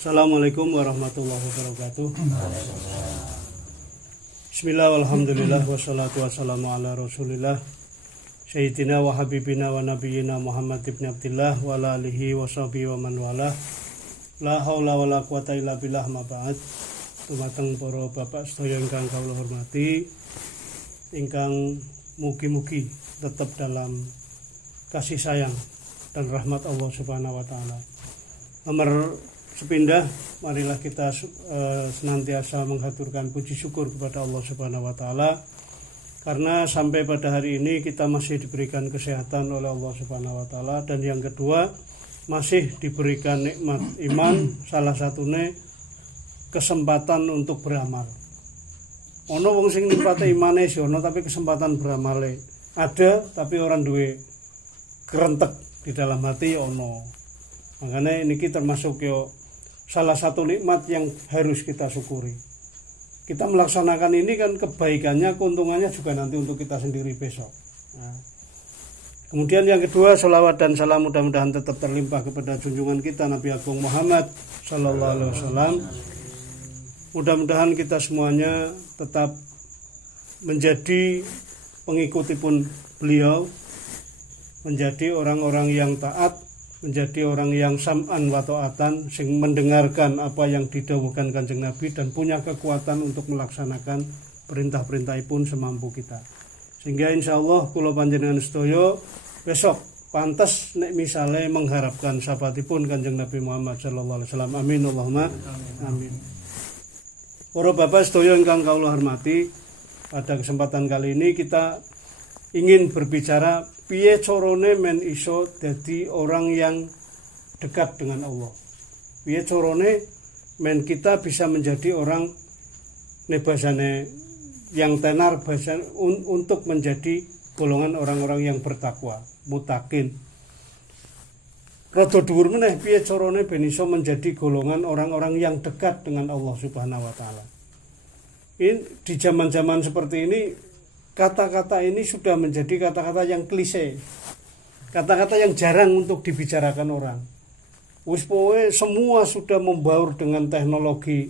Assalamualaikum warahmatullahi wabarakatuh. Bismillah walhamdulillah wassalatu wassalamu ala rasulillah Sayyidina wa habibina wa nabiyina Muhammad ibn Abdillah wa ala alihi wa sahbihi wa man wala. La haula wa la quwata illa billah ma ba'd. Dumateng para bapak sedaya ingkang kawula hormati, ingkang mugi-mugi tetap dalam kasih sayang dan rahmat Allah Subhanahu wa taala. Nomor sepindah, marilah kita senantiasa menghaturkan puji syukur kepada Allah Subhanahu wa taala karena sampai pada hari ini kita masih diberikan kesehatan oleh Allah Subhanahu wa taala, dan yang kedua masih diberikan nikmat iman, salah satunya kesempatan untuk beramal. Ono wong sing nikmate imane ono tapi kesempatan beramale ada, tapi orang duwe kerentek di dalam hati ono. Makanya ini termasuk salah satu nikmat yang harus kita syukuri. Kita melaksanakan ini kan kebaikannya, keuntungannya juga nanti untuk kita sendiri besok. Nah, kemudian yang kedua, sholawat dan salam mudah-mudahan tetap terlimpah kepada junjungan kita Nabi Agung Muhammad Sallallahu Alaihi Wasallam. Mudah-mudahan kita semuanya tetap menjadi pengikuti pun beliau, menjadi orang-orang yang taat, menjadi orang yang sam'an wa ta'atan, sing mendengarkan apa yang didhawuhkan Kanjeng Nabi dan punya kekuatan untuk melaksanakan perintah-perintahipun semampu kita. Sehingga insyaallah kula panjenengan sedaya besok pantes nek misale mengharapkan sahabatipun Kanjeng Nabi Muhammad sallallahu alaihi wasallam. Amin Allahumma amin. Para bapak sedaya ingkang kawula hormati, pada kesempatan kali ini kita ingin berbicara piye carane men iso dadi orang yang dekat dengan Allah. Piye carane men kita bisa menjadi orang nebasane yang tenar bahasa untuk menjadi golongan orang-orang yang bertakwa, mutakin. Rada dhuwur meneh piye carane ben iso menjadi golongan orang-orang yang dekat dengan Allah Subhanahu wa taala. Di zaman-zaman seperti ini kata-kata ini sudah menjadi kata-kata yang klise, kata-kata yang jarang untuk dibicarakan orang. Wis pokoke semua sudah membaur dengan teknologi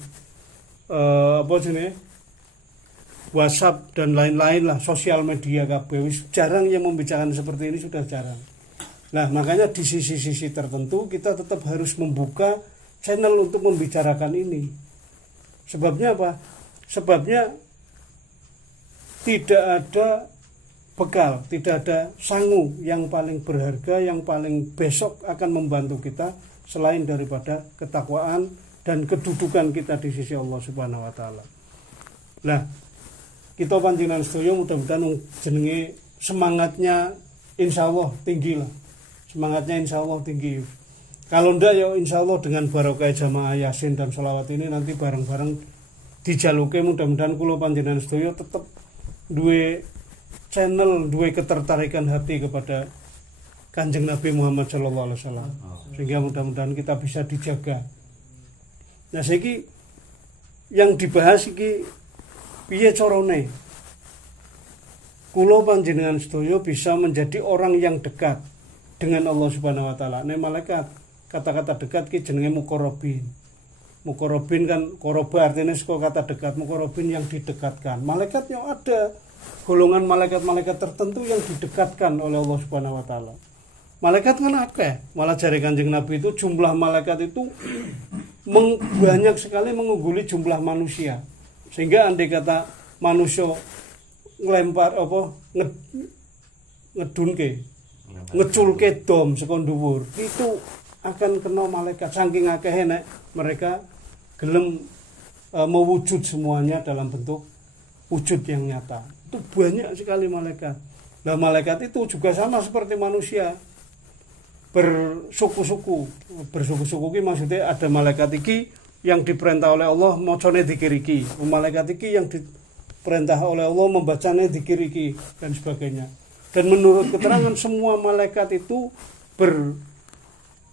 WhatsApp dan lain-lain lah, sosial media kabeh. Wis jarang yang membicarakan seperti ini, sudah jarang. Nah, makanya di sisi-sisi tertentu kita tetap harus membuka channel untuk membicarakan ini. Sebabnya apa? Sebabnya tidak ada bekal, tidak ada sangu yang paling berharga, yang paling besok akan membantu kita selain daripada ketakwaan dan kedudukan kita di sisi Allah Subhanahu wa taala. Nah, kita panjenengan sedaya mudah-mudahan jenenge semangatnya insyaallah tinggi lah. Semangatnya insyaallah tinggi. Kalau ndak ya insyaallah dengan barokah jamaah Yasin dan sholawat ini nanti bareng-bareng dijaluke, mudah-mudahan kula panjenengan sedaya tetap duwe channel, duwe ketertarikan hati kepada Kanjeng Nabi Muhammad sallallahu alaihi wasallam, sehingga mudah-mudahan kita bisa dijaga. Nah, saiki yang dibahas iki piye carane kula panjenengan sedaya bisa menjadi orang yang dekat dengan Allah Subhanahu wa taala. Nek malaikat kata-kata dekat ki jenenge muqarrabin. Muqarrabin kan qoroba artinya saka kata dekat, muqarrabin yang didekatkan. Malaikat yang ada golongan malaikat-malaikat tertentu yang didekatkan oleh Allah Subhanahu wa taala. Malaikat kan akeh, malah jare Kanjeng Nabi itu jumlah malaikat itu banyak sekali mengungguli jumlah manusia. Sehingga andai kata manusia nglempar ngeculke dom saka dhuwur, itu akan kena malaikat. Saking akehe nek mereka gelem mewujud semuanya dalam bentuk wujud yang nyata. Itu banyak sekali malaikat. Nah, malaikat itu juga sama seperti manusia, bersuku-suku ki maksudnya ada malaikat iki yang diperintah oleh Allah macane dzikir iki, malaikat iki yang diperintah oleh Allah membacane dzikir iki dan sebagainya. Dan menurut keterangan semua malaikat itu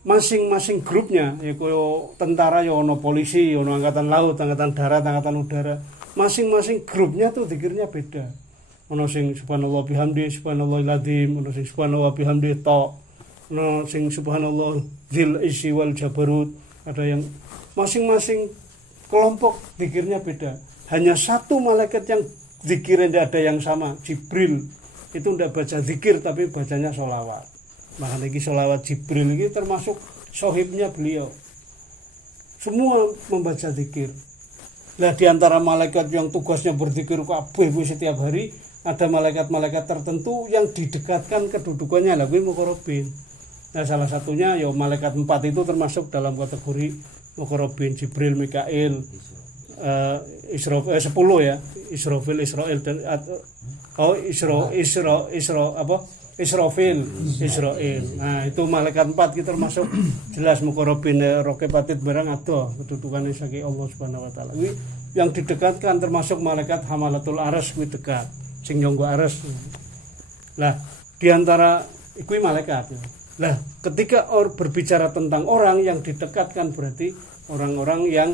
masing-masing grupnya, ya koyo tentara ya ono polisi, ono angkatan laut, angkatan darat, angkatan udara. Masing-masing grupnya tuh dzikirnya beda. Ono sing subhanallah bihamdi, subhanallahil azim, ono sing subhanallah bihamdi ta, ono sing subhanallah dzil isi wal jabarut, Ada yang masing-masing kelompok zikirnya beda. Hanya satu malaikat yang zikirnya tidak ada yang sama, Jibril. Itu tidak baca zikir tapi bacanya sholawat. Makanya ini sholawat Jibril ini termasuk sohibnya beliau. Semua membaca zikir. Nah, di antara malaikat yang tugasnya berzikir kabeh setiap hari, ada malaikat-malaikat tertentu yang didekatkan kedudukannya kuwi muqarrabin. Nah, salah satunya ya malaikat 4 itu termasuk dalam kategori muqarrabin, Jibril, Mikail, Israfil 10 ya. Israfil, Israel dan Israfil, Israel. Nah, itu malaikat 4 kita termasuk jelas muqarrabin, rokepatit barang ada kedudukannya saking Allah Subhanahu wa taala. Yang didekatkan termasuk malaikat hamalatul arsy kuwi dekat, sing nyonggo arsy. Lah, di antara kuwi malaikat. Lah, ketika berbicara tentang orang yang didekatkan berarti orang-orang yang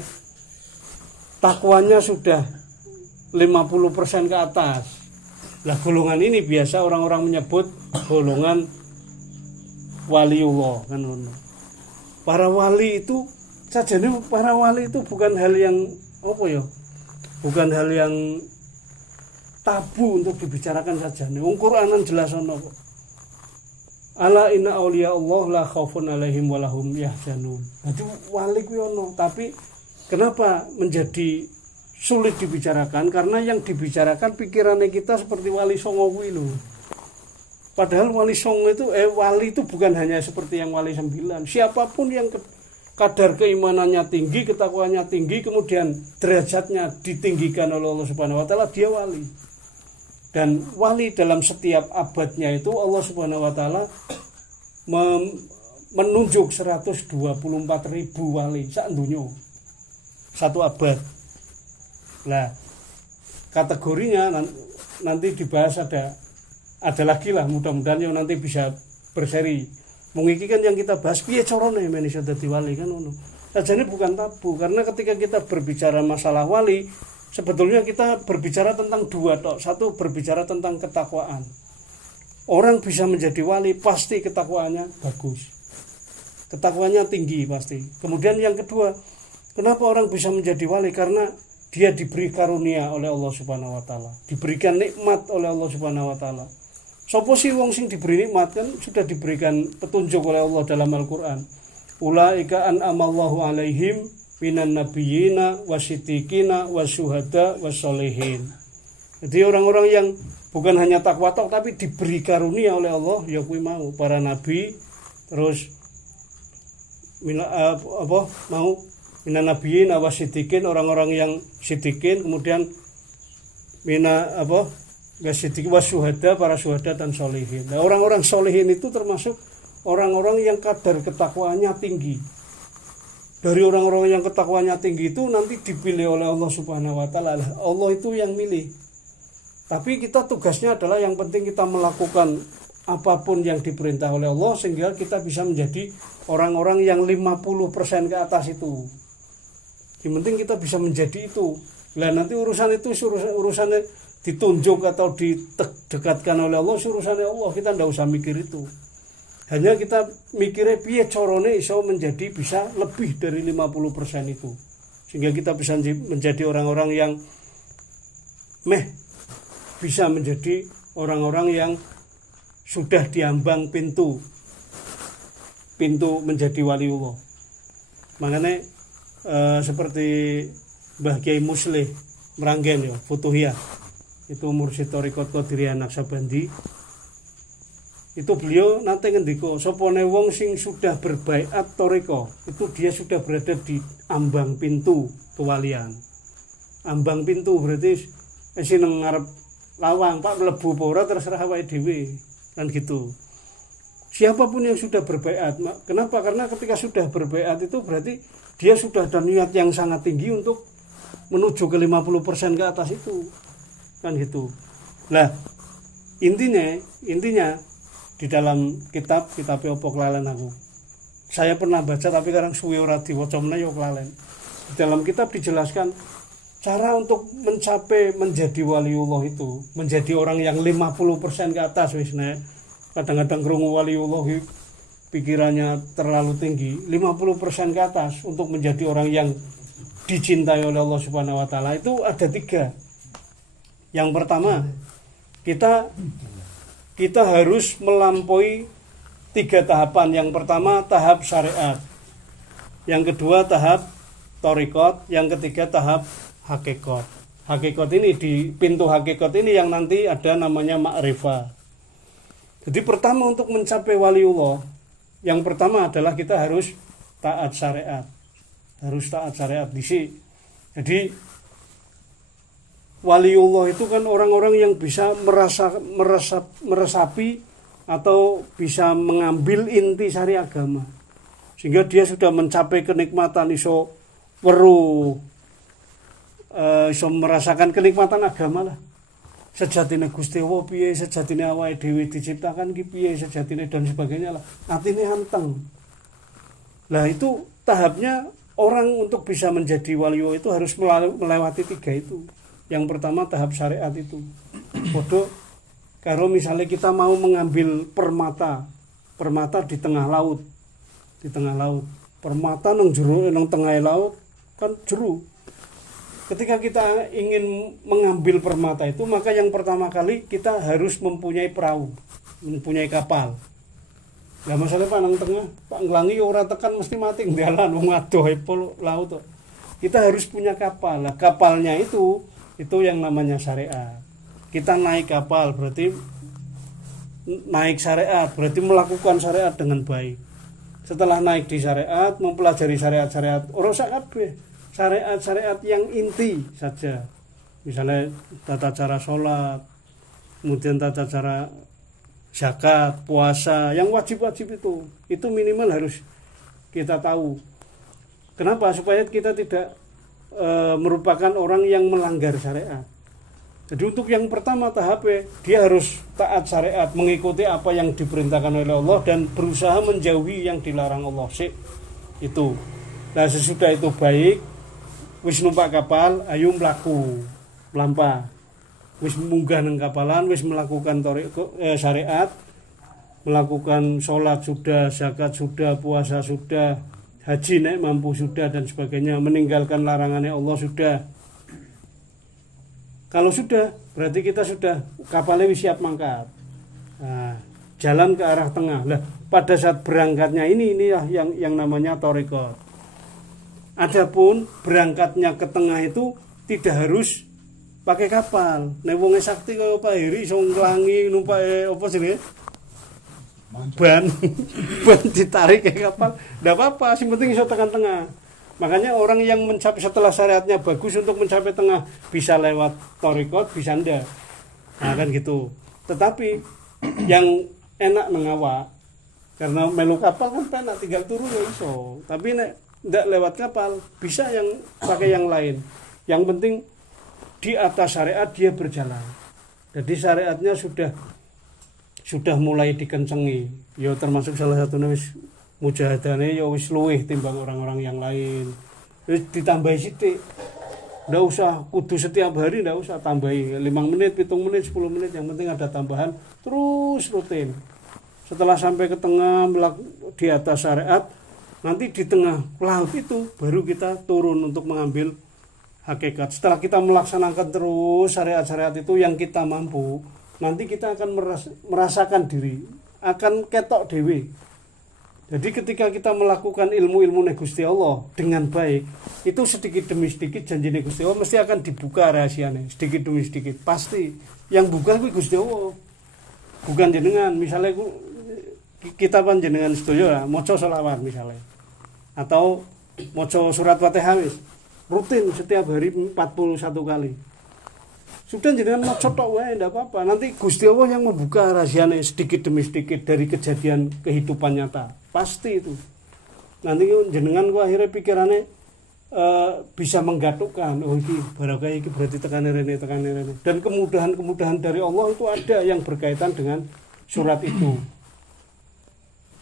takwanya sudah 50% ke atas. Lah, golongan ini biasa orang-orang menyebut golongan waliullah kan. Para wali itu sajane para wali itu bukan hal yang apa ya? Bukan hal yang tabu untuk dibicarakan saja. Wong Qur'anan jelas ono kok. Ala inna auliya Allah la khaufun alaihim wa lahum yahzanun. Jadi wali kuwi ono, tapi kenapa menjadi sulit dibicarakan? Karena yang dibicarakan pikirannya kita seperti wali songo kuwi lho. Padahal wali songo itu wali itu bukan hanya seperti yang wali 9. Siapapun yang kadar keimanannya tinggi, ketakwaannya tinggi, kemudian derajatnya ditinggikan oleh Allah Subhanahu wa taala, dia wali. Dan wali dalam setiap abadnya itu Allah Subhanahu wa taala menunjuk 124.000 wali sak donya. Satu abad. Nah, kategorinya nanti dibahas ada lagi lah, mudah-mudahan yang nanti bisa berseri. Mungkin kan yang kita bahas piye carane men iso dadi wali kan ngono. Sajane bukan tabu, karena ketika kita berbicara masalah wali, sebetulnya kita berbicara tentang dua tok. Satu, berbicara tentang ketakwaan. Orang bisa menjadi wali pasti ketakwaannya bagus. Ketakwaannya tinggi pasti. Kemudian yang kedua, kenapa orang bisa menjadi wali? Karena dia diberi karunia oleh Allah Subhanahu wa taala, diberikan nikmat oleh Allah Subhanahu wa taala. Sopo sih wong sing diberi nikmat kan sudah diberikan petunjuk oleh Allah dalam Al-Qur'an. Ulaika an'amallahu alaihim minan nabiyyina wasiddiqina wasyuhada wassolihin. Jadi orang-orang yang bukan hanya takwa tok tapi diberi karunia oleh Allah, ya kuwi mau para nabi, terus minan nabiyin wasiddiqin, orang-orang yang siddiqin, kemudian siddiqin wasyuhada, para syuhada dan sholihin. Nah, orang-orang sholihin itu termasuk orang-orang yang kadar ketakwaannya tinggi. Dari orang-orang yang ketakwaannya tinggi itu nanti dipilih oleh Allah Subhanahu wa taala. Allah itu yang milih. Tapi kita tugasnya adalah yang penting kita melakukan apapun yang diperintah oleh Allah sehingga kita bisa menjadi orang-orang yang 50% ke atas itu. Yang penting kita bisa menjadi itu. Lah nanti urusan itu urusannya ditunjuk atau didekatkan oleh Allah, urusannya Allah, kita tidak usah mikir itu. Hanya kita mikirnya piye carane iso menjadi bisa lebih dari 50% itu. Sehingga kita bisa menjadi orang-orang yang bisa menjadi orang-orang yang sudah diambang pintu menjadi waliullah. Makanya seperti Mbah Kiai Muslih Meranggen ya, Futuhiyah, itu mursyid Thariqat Qadiriyah Naksabandi. Itu beliau nanti ngendika, sopone wong sing sudah berbaiat thariqah, itu dia sudah berada di ambang pintu kewalian. Ambang pintu berarti nang ngarep lawang, Pak mlebu apa ora terserah awake dhewe. Kan gitu. Siapapun yang sudah berbaiat, kenapa? Karena ketika sudah berbaiat itu berarti dia sudah ada niat yang sangat tinggi untuk menuju ke 50% ke atas itu. Kan gitu. Lah, intinya di dalam kitab opo kelalen aku. Saya pernah baca tapi sekarang suwe ora diwaca meneh yo kelalen. Di dalam kitab dijelaskan cara untuk mencapai menjadi waliullah itu, menjadi orang yang 50% ke atas wis nek. Kadang-kadang krungu waliullah pikirannya terlalu tinggi, 50% ke atas untuk menjadi orang yang dicintai oleh Allah Subhanahu wa taala itu ada 3. Yang pertama, kita harus melampaui 3 tahapan. Yang pertama tahap syariat, yang kedua tahap thariqat, yang ketiga tahap hakikat. Hakikat ini, di pintu hakikat ini yang nanti ada namanya ma'rifah. Jadi pertama untuk mencapai waliullah, yang pertama adalah kita harus taat syariat. Harus taat syariat di sini. Jadi waliullah itu kan orang-orang yang bisa meresapi atau bisa mengambil inti sari agama. Sehingga dia sudah mencapai kenikmatan iso merasakan kenikmatan agama lah. Sejatine Gusti Allah piye, sejatine awake dhewe diciptakan ki piye, sejatine dan sebagainya lah. Atine anteng. Lah itu tahapnya orang untuk bisa menjadi waliullah itu harus melewati 3 itu. Yang pertama tahap syariat itu. Bodoh kalau misalnya kita mau mengambil permata di tengah laut. Di tengah laut. Permata nang jero nang tengah laut kan jeru. Ketika kita ingin mengambil permata itu, maka yang pertama kali kita harus mempunyai perahu, mempunyai kapal. Lah masalah Pak nang tengah, Pak nglangi ora tekan mesti mati ndalan wong adoh pol laut. Kita harus punya kapal. Lah kapalnya itu yang namanya syariat. Kita naik kapal berarti naik syariat, berarti melakukan syariat dengan baik. Setelah naik di syariat, mempelajari syariat-syariat ora sak kabeh. Syariat-syariat yang inti saja. Misalnya tata cara sholat, kemudian tata cara zakat, puasa, yang wajib-wajib itu minimal harus kita tahu. Kenapa? Supaya kita tidak merupakan orang yang melanggar syariat. Jadi untuk yang pertama tahapnya, dia harus taat syariat, mengikuti apa yang diperintahkan oleh Allah dan berusaha menjauhi yang dilarang Allah. Itu. Nah sesudah itu baik, wis numpak kapal, ayo mlaku, mlampah. Wis munggah nang kapalan, wis melakukan syariat, melakukan sholat sudah, zakat sudah, puasa sudah, haji nek mampu sudah dan sebagainya, meninggalkan larangannya Allah sudah. Kalau sudah, berarti kita sudah kapalnya wis siap mangkat. Nah, jalan ke arah tengah. Lah, pada saat berangkatnya inilah yang namanya thariqat. Adapun berangkatnya ke tengah itu tidak harus pakai kapal. Nek wong sakti kaya Pak Heri iso nglangi numpake apa jenenge? Ban ditarik ke kapal. Enggak apa-apa, sing penting iso tekan tengah. Makanya orang yang mencapai setelah syariatnya bagus untuk mencapai tengah bisa lewat thariqat, bisa ndak. Nah kan gitu. Tetapi yang enak mengawak karena melu kapal kan penak tinggal turun ya iso. Tapi nek ndak lewat kapal bisa yang pakai yang lain. Yang penting di atas syariat dia berjalan. Jadi syariatnya sudah mulai dikencengi. Ya termasuk salah satunya wis mujahadane ya wis luwih timbang orang-orang yang lain. Wis ditambahi sithik. Ndak usah kudu setiap hari, ndak usah tambahi 5 menit, 7 menit, 10 menit, yang penting ada tambahan terus rutin. Setelah sampai ke tengah di atas syariat, nanti di tengah laut itu baru kita turun untuk mengambil hakikat. Setelah kita melaksanakan terus syariat-syariat itu yang kita mampu, nanti kita akan merasakan diri, akan ketok dewe. Jadi ketika kita melakukan ilmu-ilmu Gusti Allah dengan baik, itu sedikit demi sedikit janji Gusti Allah mesti akan dibuka rahasianya, sedikit demi sedikit. Pasti yang buka kuwi Gusti Allah. Bukan jenengan, misalnya kita panjenengan sedaya maca selawat misalnya. Atau maca surat Fatihah wis rutin setiap hari 41 kali. Sudah jenengan maca tok wae ndak apa-apa. Nanti Gusti Allah yang membuka rahasianya sedikit demi sedikit dari kejadian kehidupan nyata. Pasti itu. Nanti jenengan ku akhirnya pikirannya bisa menggatukkan, oh iki barokah iki berarti tekan rene. Dan kemudahan-kemudahan dari Allah itu ada yang berkaitan dengan surat itu.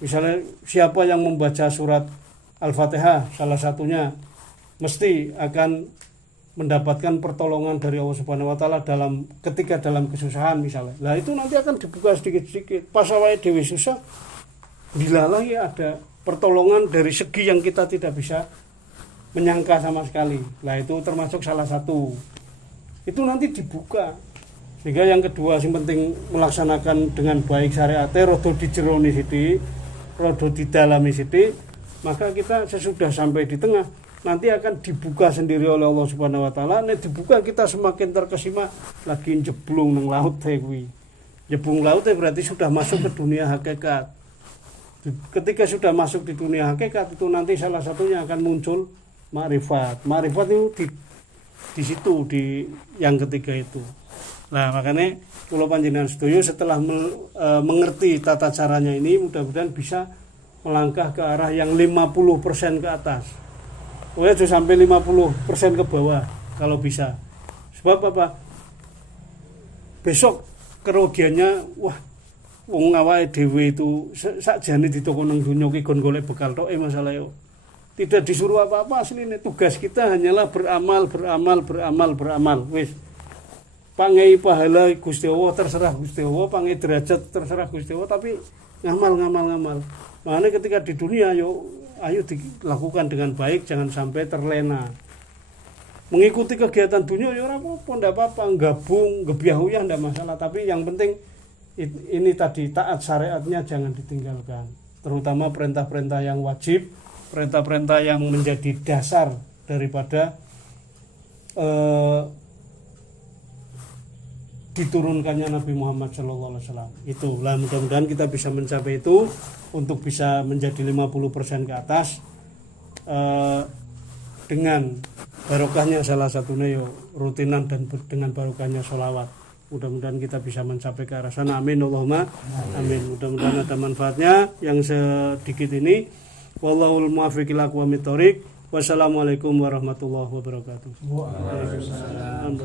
Misalnya siapa yang membaca surat Al-Fatihah salah satunya mesti akan mendapatkan pertolongan dari Allah Subhanahu wa taala ketika dalam kesusahan misalnya. Lah itu nanti akan dibuka sedikit-sedikit. Pas awake dhewe susah dilalai ada pertolongan dari segi yang kita tidak bisa menyangka sama sekali. Nah itu termasuk salah satu. Itu nanti dibuka. Sehingga yang kedua yang penting melaksanakan dengan baik syariatnya, rodo dijeroni sithik, rodo didalami sithik, maka kita sesudah sampai di tengah nanti akan dibuka sendiri oleh Allah Subhanahu wa taala. Nek dibuka kita semakin terkesima lagi jeblung nang laut teh kuwi. Jeblung laut berarti sudah masuk ke dunia hakikat. Ketika sudah masuk di dunia hakikat itu nanti salah satunya akan muncul ma'rifat. Ma'rifat itu di situ di yang ketiga itu. Nah, makanya kula panjenengan sedoyo setelah mengerti tata caranya ini mudah-mudahan bisa melangkah ke arah yang 50% ke atas. Pokoknya sudah sampai 50% ke bawah kalau bisa. Sebab apa? Besok kerugiannya wah wong awake dhewe itu sakjane di toko nang donya ki gon golek bekal tok masalah yo. Tidak disuruh apa-apa asline, tugas kita hanyalah beramal. Wis. Pangei pahala Gusti Allah terserah Gusti Allah, pangei derajat terserah Gusti Allah, tapi ngamal. Makanya ketika di dunia ayo dilakukan dengan baik, jangan sampai terlena. Mengikuti kegiatan dunia ya ora apa-apa, ndak apa-apa, gabung, gebyah-uyah ndak masalah, tapi yang penting ini tadi taat syariatnya jangan ditinggalkan. Terutama perintah-perintah yang wajib, perintah-perintah yang menjadi dasar daripada diturunkannya Nabi Muhammad SAW. Itulah mudah-mudahan kita bisa mencapai itu untuk bisa menjadi 50% ke atas dengan barokahnya salah satunya rutinan dan dengan barokahnya sholawat. Mudah-mudahan kita bisa mencapai ke arah sana. Amin Allahumma amin. Mudah-mudahan ada manfaatnya yang sedikit ini. Wallahul muwaffiq ila aqwamit thoriq. Wassalamualaikum warahmatullahi wabarakatuh. Waalaikumsalam.